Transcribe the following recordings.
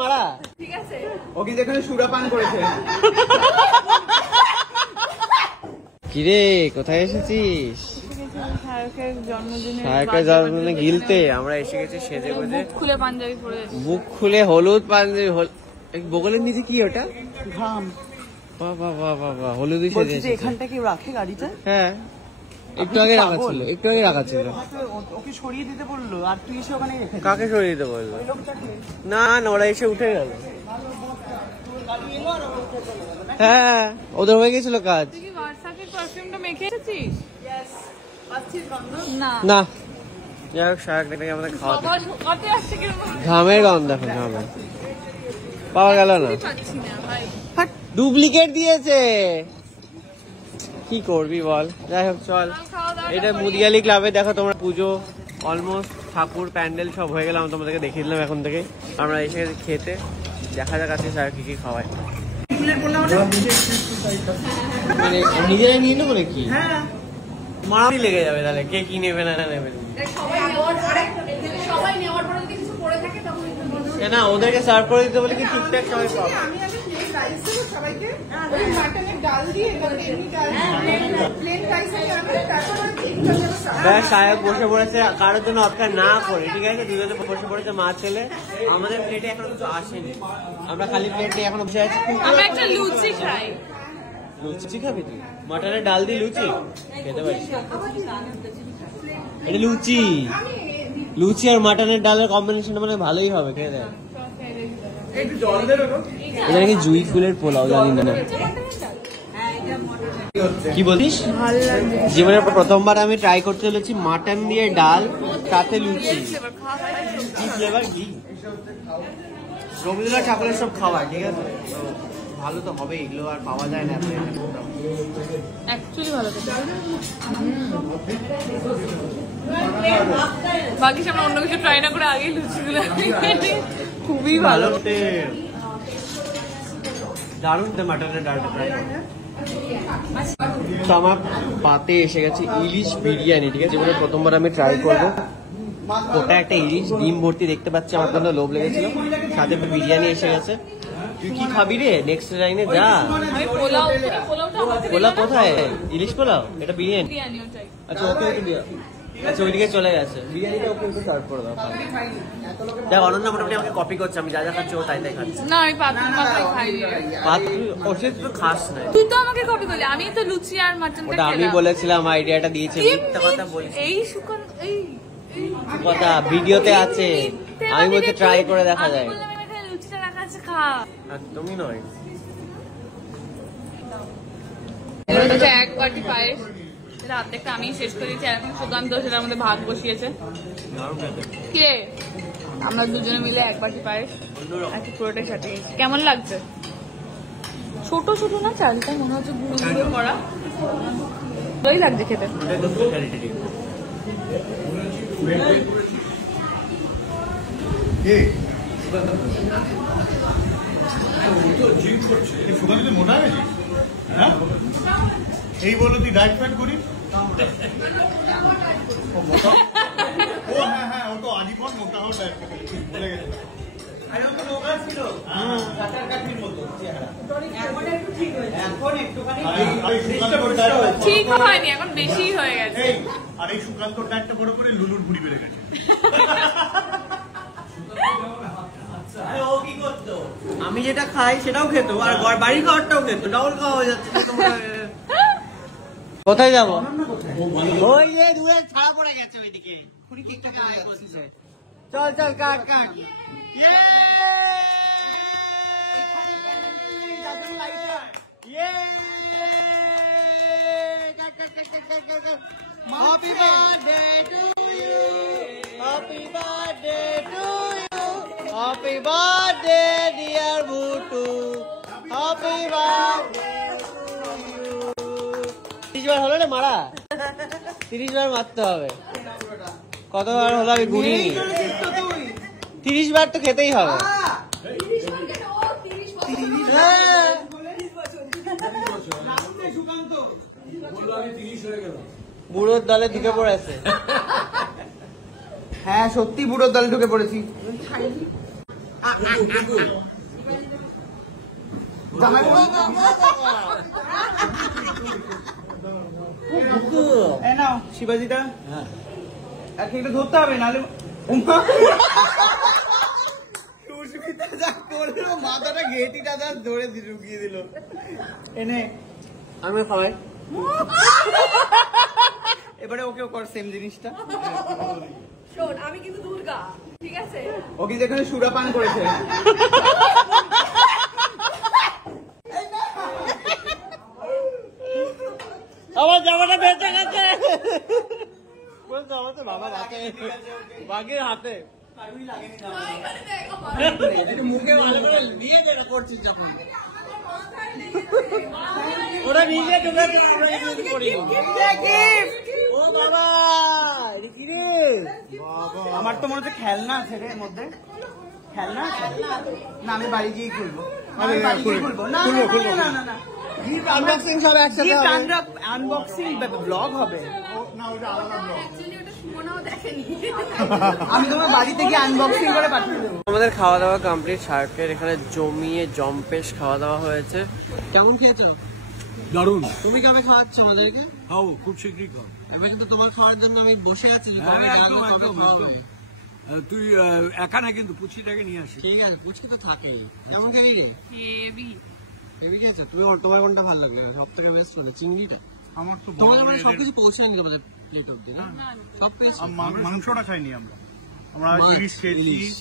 মারা। ঠিক আছে, ও কি যেখানে সুরাপান করেছে। কিরে কোথায় এসেছিস? শায়কের জন্মদিনে গিলতে আমরা এসে গেছি সেজে গুজে, খুলে পাঞ্জাবি পরে, মুখ খুলে হলুদ পাঞ্জাবি। বগলের নিচে কি ওটা? ঘাম। বাবা বাবা বাবা, হলুদ এখানটা কেউ রাখে গাড়িটা? হ্যাঁ, একটু আগে রাখা ছিল, একটু আগে রাখা ছিল। ওকে সরিয়ে দিতে বললো আর তুই এসে ওখানে রেখে। কাকে সরিয়ে দিতে বললো? না না, ওরা এসে উঠে গেল। হ্যাঁ, ওদের হয়ে গেছিল কাজ। তুই কি ওয়াটসঅ্যাপের পারফিউমটা মেখে এসেছিস? না, যাই হোক, শাকটাকে আমাদের খাওয়াতে। কত আসছে কিরকম ঘামের গন্ধ, দেখো ঘামে পাওয়া গেল না। পাচ্ছি না ভাই, ডুপ্লিকেট দিয়েছে, কি করবি বল। যাই হোক চল, এটা মুদিয়ালি ক্লাবে দেখো তোমরা পুজো অলমোস্ট, ঠাকুর প্যান্ডেল সব হয়ে গেল। আমি তোমাদেরকে দেখিয়ে দিলাম এখন থেকে। আমরা এসে গেছি খেতে, দেখা যাক আজকে স্যার কি কি খাওয়ায়। মানে নিজেরাই নিয়ে নেবো নাকি? মারামারি লেগে যাবে তাহলে, কে কি নেবে না নেবে। না, ওদেরকে সার্ভ করে দিতে বলে কি ঠিকঠাক সবাই পাবে। সাহেব বসে পড়েছে কারোর জন্য অপেক্ষা না করে, ঠিক আছে? দুজনে বসে পড়েছে মা ছেলে। আমাদের প্লেটে এখনো কিছু আসেনি, আমরা খালি প্লেট নিয়ে এখনো বসে আছি। আমরা একটা লুচি খাই। লুচি খাবি তুই? মাটনের ডাল দিয়ে লুচি খেতে পারিস? এটা লুচি, লুচি আর মাটনের ডালের কম্বিনেশনটা মানে ভালোই হবে, খেয়ে দেখ। এটা নাকি জুই ফুলের পোলাও, জানি না। কি বলিস? জীবনের প্রথমবার আমি ট্রাই করতে চলেছি মাটন দিয়ে ডাল, সাথে লুচি। কি ফ্লেভার? ঘি। রবীন্দ্রনাথ ঠাকুরের সব খাবার, ঠিক আছে? ভালো তো হবে, এগুলো আর পাওয়া যায় না। অ্যাকচুয়ালি ভালো খেতে। বাকি আমরা অন্য কিছু ট্রাই না করে আগেই লুচিগুলো খুবই ভালো। দারুণ মাটনের ডালটা ট্রাই। তো আমার পাতে এসে গেছে ইলিশ বিরিয়ানি, ঠিক আছে? জীবনে প্রথমবার আমি ট্রাই করবো। ওটা একটা ইলিশ ডিম ভর্তি দেখতে পাচ্ছি, আমার জন্য লোভ লেগেছিল। সাথে বিরিয়ানি এসে গেছে। তুই কি খাবি রে নেক্সট লাইনে? যা। পোলাও কোথায়? ইলিশ পোলাও? এটা বিরিয়ানি। আচ্ছা ওকে একটু দিয়া। আচ্ছা ওইদিকে চলে গেছে, বিরিয়ানিটা ওকে একটু সার্ভ করে দাও। দেখ অনন্যা মোটামুটি আমাকে কপি করছে, আমি যা যা খাচ্ছি ও তাই তাই খাচ্ছি। না আমি পাতুর মাথায় খাই। ওসে তুই খাস না। তুই তো আমাকে কপি করলি, আমি তো লুচি আর মাটনটা খেলাম। আমি বলেছিলাম, আইডিয়াটা দিয়েছি। মিথ্যা কথা বলিস। এই শুকন এই কথা ভিডিওতে আছে, আমি বলতে ট্রাই করে দেখা যায়। লুচিটা রাখা আছে, খা। একদমই নয়। এক বাটি পায়েস, অর্ধেকটা আমি শেষ করে দিয়েছি, এখন শুধু আমি তো সেটার মধ্যে ভাত বসিয়েছে। কে আমরা দুজনে মিলে এক বাটি পায়েস একটু পুরোটাই সাথে গেছি। কেমন লাগছে? ছোট ছোট না চালটা, মনে হচ্ছে গুঁড়ো গুঁড়ো করা, ভালোই লাগছে খেতে। মোটা হয়েছিস? হ্যাঁ, এই বলো তুই ডায়েট ফ্যাট করিস? ও হ্যাঁ হ্যাঁ, ও তো আজীবন মোটা হওয়ার ডায়েট ভুলে গেছে। ঠিক হয়নি, এখন বেশি হয়ে গেছে। আর এই সুকান্ত ডায়েটটা করে করে লুলুর ভুড়ি বেড়ে গেছে। আমি যেটা খাই সেটাও খেতো, আর বাড়ির খাবারটাও খেতো, ডাবল খাওয়া হয়ে যাচ্ছে। কোথায় যাবো? ওই যে দূরে ছাড়া পড়ে গেছে ওইদিকে। চল চল, কাট কাট। Happy birthday to you. Happy birthday to you. Happy birthday dear Bhutu. Happy birthday to you. 30 বার হলো রে মারা? 30 বার মারতে হবে। কতবার হলো আমি গুনিনি। 30 বার তো খেতেই হবে। বুড়োর দলে ঢুকে পড়েছে। হ্যাঁ সত্যি বুড়োর দলে ঢুকে পড়েছি। এই নাও শিবাজিটা। এক একটা ধরতে হবে নাহলে সুস্মিতা যা করলো মাথাটা ঘেটিটা যা ধরে ঢুকিয়ে দিল। এনে আমি খাওয়াই। এবারে ওকে কর সেম জিনিসটা। শোন আমি কিন্তু দুর্গা, ঠিক আছে? ও কিন্তু এখানে সুরাপান করেছে। আমার জামাটা বেঁচে গেছে। বলতো আমার তো বাবার হাতে, বাঘের হাতে। মুখে ভালো করে দিয়ে যেটা করছিস যখন ওরা নিজে ঢুকেছে, আমরা ইউজ করি। ও বাবা, কি রে? আমার তো মনে হচ্ছে খেলনা আছে রে এর মধ্যে। খেলনা আছে? না আমি বাড়ি গিয়ে খুলবো। আমি বাড়ি গিয়ে খুলবো। না না না না। গিফট আনবক্সিং সব একসাথে গিফট হবে। আনবক্সিং ব্লগ হবে। না ওটা আলাদা ব্লগ। আমি তোমার বাড়িতে গিয়ে আনবক্সিং করে পাঠিয়ে দেবো। আমাদের খাওয়া দাওয়া কমপ্লিট, শার্কের এখানে জমিয়ে জম্পেশ খাওয়া দাওয়া হয়েছে। কেমন খেয়েছো? দারুণ। তুমি কবে খাওয়াচ্ছ আমাদেরকে? খাও, খুব শীঘ্রই খাও। এবার কিন্তু তোমার খাওয়ার জন্য আমি বসে আছি। হ্যাঁ, একদম, একদম, একদম। তুই একা না কিন্তু পুচিটাকে নিয়ে আসিস। ঠিক আছে, পুচকে তো থাকেই। কেমন খেলি রে? হেভি। হেভি খেয়েছো তুমি? তোমার কোনটা ভালো লাগলো সব থেকে বেস্ট? হলো চিংড়িটা। আমার তো তোমাদের মানে সবকিছু পৌঁছায়নি তোমাদের প্লেট অব্দি না? সব পেয়েছি। মাংসটা খাইনি আমরা। আমরা মাছ, ইলিশ খেয়েছি, ইলিশ।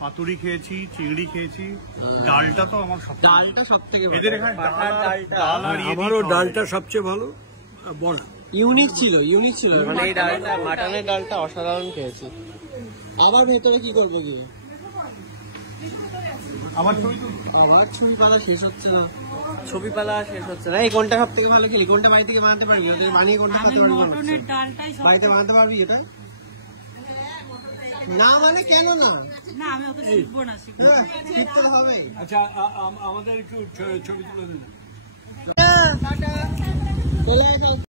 পাতুরি খেয়েছি, চিংড়ি খেয়েছি। হ্যাঁ। ডালটা তো আমার সব ডালটা সব থেকে এদের এখানে পাঠার ডালটা ডাল আর ইয়ে দিয়ে আমারও খাওয়া ডালটা সবচেয়ে ভালো, বড়া। ইউনিক ছিল, ইউনিক ছিল। মানে এই ডালটা, মাটনের ডালটা অসাধারণ খেয়েছি। আবার ভেতরে কি করবো কি? আমার ছবি তো আবার ছবি পালা শেষ হচ্ছে না, ছবি পালা শেষ হচ্ছে না। এই কোনটা সব থেকে ভালো খেলি? কোনটা বাড়ি থেকে বানাতে পারবি? ওদের বানিয়ে কোনটা খেতে পারবি? বাড়িতে বানাতে পারবি এটা? না মানে কেন না? হ্যাঁ, শিখতে তো হবেই। আচ্ছা, আমাদের একটু ছবি তুলে দিন। চলে আসো।